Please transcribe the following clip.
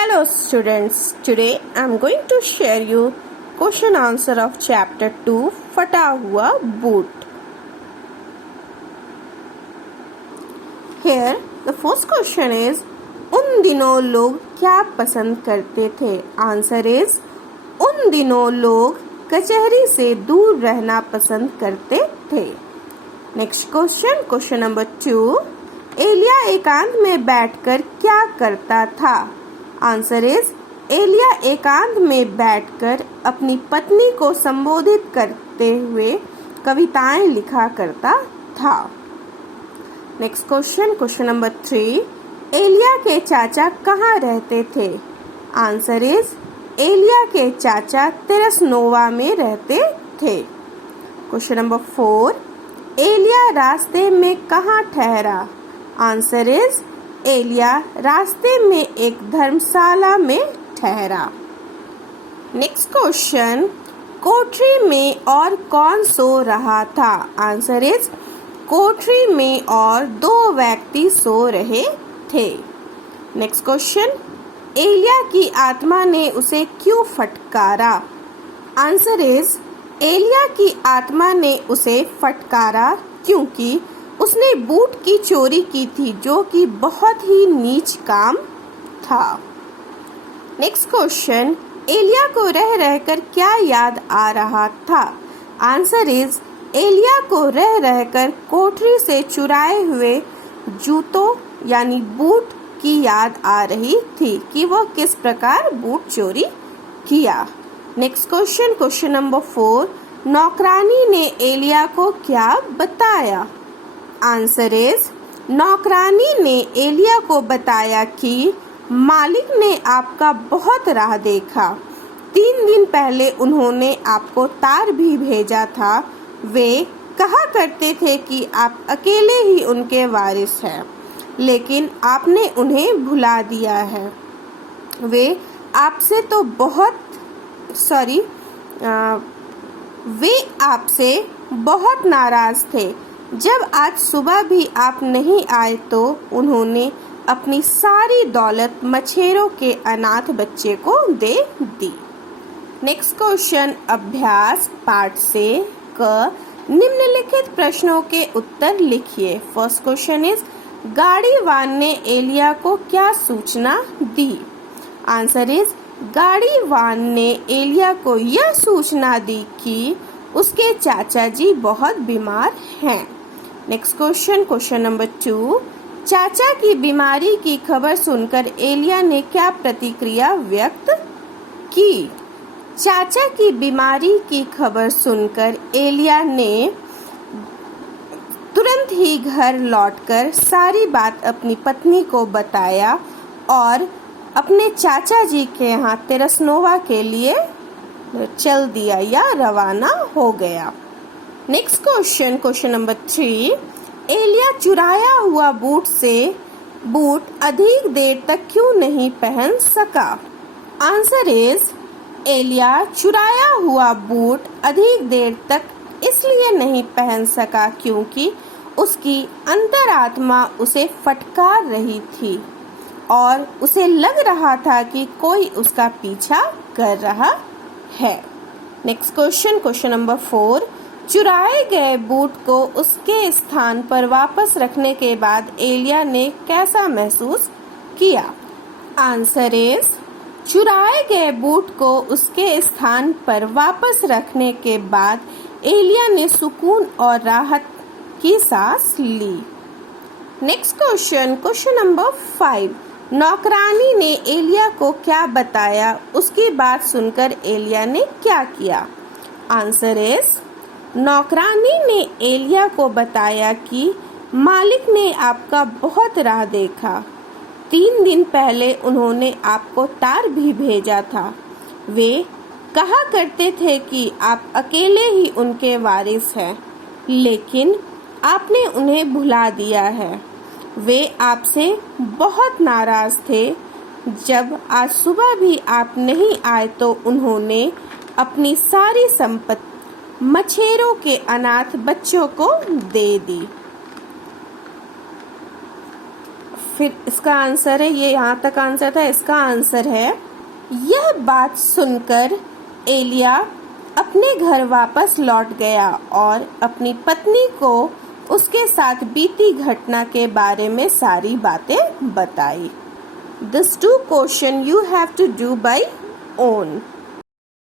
Hello students, today I am going to share you question answer of chapter 2 फटा हुआ boot. Here the first question is उन दिनों लोग क्या पसंद करते थे. Answer is उन दिनों लोग कचहरी से दूर रहना पसंद करते थे. Next question number 2. एलिया एकांत में बैठकर क्या करता था. आंसर इज एलिया एकांत में बैठकर अपनी पत्नी को संबोधित करते हुए कविताएं लिखा करता था. Next question number 3. एलिया के चाचा कहाँ रहते थे. आंसर इज एलिया के चाचा तेरसनोवा में रहते थे. Question number 4. एलिया रास्ते में कहाँ ठहरा. आंसर इज एलिया रास्ते में एक धर्मशाला में ठहरा. Next question. कोठरी में और कौन सो रहा था. आंसर इज कोठरी में और 2 व्यक्ति सो रहे थे. Next question. एलिया की आत्मा ने उसे क्यों फटकारा. आंसर इज एलिया की आत्मा ने उसे फटकारा क्योंकि उसने बूट की चोरी की थी जो कि बहुत ही नीच काम था. Next question. एलिया को रह रहकर क्या याद आ रहा था. आंसर इज एलिया को रह रहकर कोठरी से चुराए हुए जूतों यानी बूट की याद आ रही थी कि वह किस प्रकार बूट चोरी किया. Next question number 4. नौकरानी ने एलिया को क्या बताया. आंसर इज नौकरानी ने एलिया को बताया कि मालिक ने आपका बहुत राह देखा. 3 दिन पहले उन्होंने आपको तार भी भेजा था. वे कहा करते थे कि आप अकेले ही उनके वारिस हैं, लेकिन आपने उन्हें भुला दिया है. वे आपसे बहुत नाराज थे. जब आज सुबह भी आप नहीं आए तो उन्होंने अपनी सारी दौलत मछेरों के अनाथ बच्चे को दे दी. Next question. अभ्यास पाठ से क निम्नलिखित प्रश्नों के उत्तर लिखिए. फर्स्ट क्वेश्चन इज गाड़ीवान ने एलिया को क्या सूचना दी. आंसर इज गाड़ीवान ने एलिया को यह सूचना दी कि उसके चाचा जी बहुत बीमार हैं. Next question number 2. चाचा की बीमारी की खबर सुनकर एलिया ने क्या प्रतिक्रिया व्यक्त की. चाचा की बीमारी की खबर सुनकर एलिया ने तुरंत ही घर लौटकर सारी बात अपनी पत्नी को बताया और अपने चाचा जी के यहाँ तेरसनोवा के लिए चल दिया या रवाना हो गया. Next question number 3. एलिया चुराया हुआ बूट अधिक देर तक क्यों नहीं पहन सका. आंसर इज एलिया चुराया हुआ बूट अधिक देर तक इसलिए नहीं पहन सका क्योंकि उसकी अंतरात्मा उसे फटकार रही थी और उसे लग रहा था कि कोई उसका पीछा कर रहा है. Next question number 4. चुराए गए बूट को उसके स्थान पर वापस रखने के बाद एलिया ने कैसा महसूस किया. आंसर इज चुराए गए बूट को उसके स्थान पर वापस रखने के बाद एलिया ने सुकून और राहत की सांस ली. Next question number 5. नौकरानी ने एलिया को क्या बताया. उसकी बात सुनकर एलिया ने क्या किया. आंसर इज नौकरानी ने एलिया को बताया कि मालिक ने आपका बहुत राह देखा. 3 दिन पहले उन्होंने आपको तार भी भेजा था. वे कहा करते थे कि आप अकेले ही उनके वारिस हैं, लेकिन आपने उन्हें भुला दिया है. वे आपसे बहुत नाराज थे. जब आज सुबह भी आप नहीं आए तो उन्होंने अपनी सारी संपत्ति मछेरों के अनाथ बच्चों को दे दी. फिर इसका आंसर है, ये यहाँ तक आंसर था, इसका आंसर है यह बात सुनकर एलिया अपने घर वापस लौट गया और अपनी पत्नी को उसके साथ बीती घटना के बारे में सारी बातें बताई। These two questions you have to do by own.